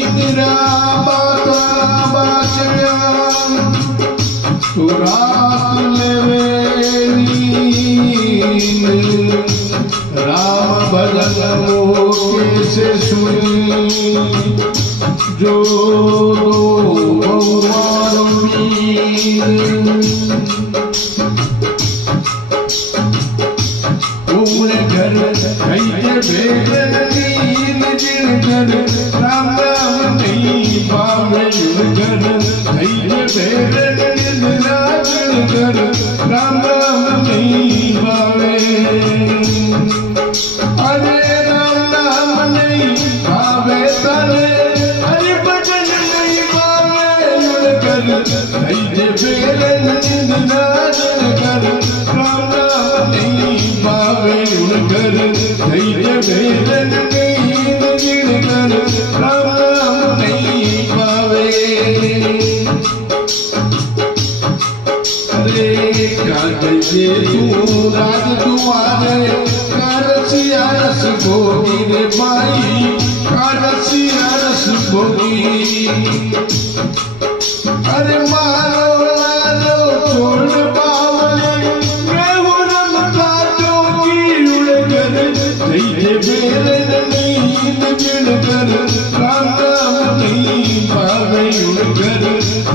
इंदिरा माता बाचयाम सुरात लेवेनी राम भजन मोके से सुनी जो दो भगवान उमने घर कहीं भेद नील जिन घर राम राम नहीं पावे घर कहीं भेद नील घर राम राम नहीं पावे अरे राम नाम नहीं पावे तारे अरे भजन नहीं पावे घर कहीं भेद नील घर राम राम नहीं पावे घर धैर्य भेदन नींद गिरकर राम राम नहीं पावे अरे काजे तू राज तुम्हारे कारसिया रस भोगी रे माई कारसिया रस भोगी अरे मारो लालो छोड़ पावले मैं हूँ रमता जोगी उड़कर धैर्य भेदन नींद गिरकर राम राम नहीं पावे उड़कर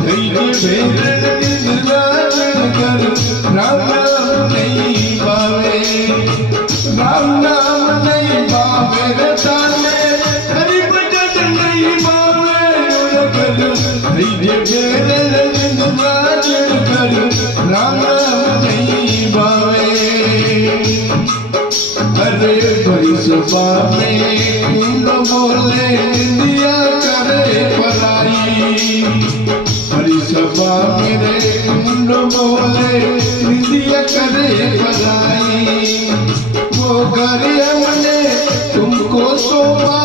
धैर्य भेदन नींद गिरकर राम राम नहीं पावे राम नाम नहीं पावे रे ताने हरि भजन नहीं पावे उड़कर धैर्य भेदन नींद गिरकर राम राम नहीं पावे अरे भाई सभा में कुंड बोले निंदिया करे पराई हरी सभा मेरे कुंड बोले निंदिया करे पराई वो घर हमने तुमको सौंपा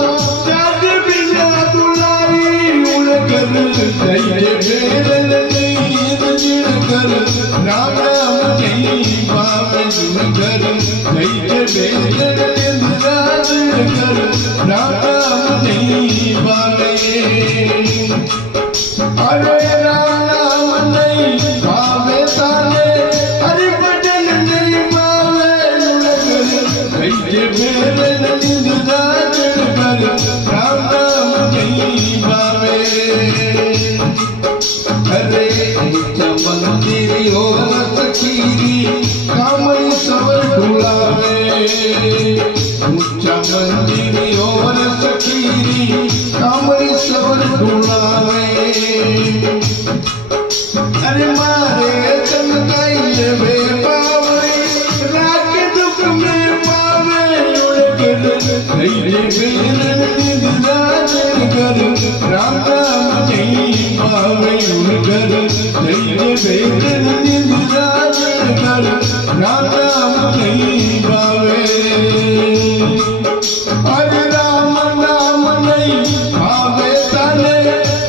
त्याग बिना बुलाई उड़कर धैर्य भेदन नींद गिरकर राम राम नहीं पावे घर धैर्य भेदन नींद गिरकर राम राम नहीं पावे अरे राम नाम नहीं पावे ताने हरि भजन नहीं पावे उड़कर धैर्य भेदन नींद गिरकर राम राम नहीं पावे अरे मंदिर हो सखीरी कामई सवर ढुलावे ऊंचा मंदिर और सखीरी कामई सवर ढुलावे अरे मारे चमकाई वे पावे राख दुख में पावे उड़कर धैर्य भेदन नींद गिरकर राम राम नहीं पावे उड़कर धैर्य भेदन नींद गिरकर राम राम नहीं पावे अरे राम नाम नहीं पावे ताने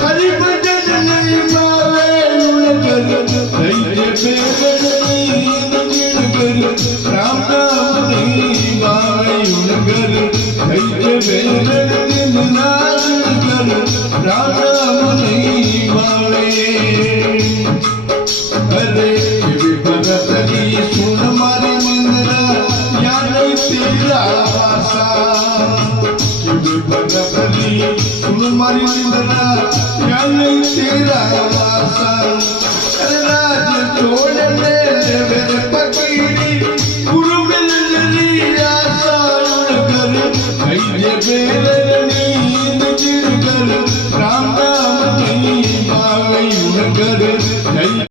हरि भजन नहीं पावे उड़कर धैर्य भेदन नींद गिरकर राम राम नहीं पावे उड़कर धैर्य भेदन नींद गिरकर राम राम नहीं पावे अरे भगत की सुन मारी निंद्रा या नहीं तेरा वासा भगत की सुन मारी निंद्रा या नहीं तेरा वासा अरे राज छोड़ दे मेरे फकीरी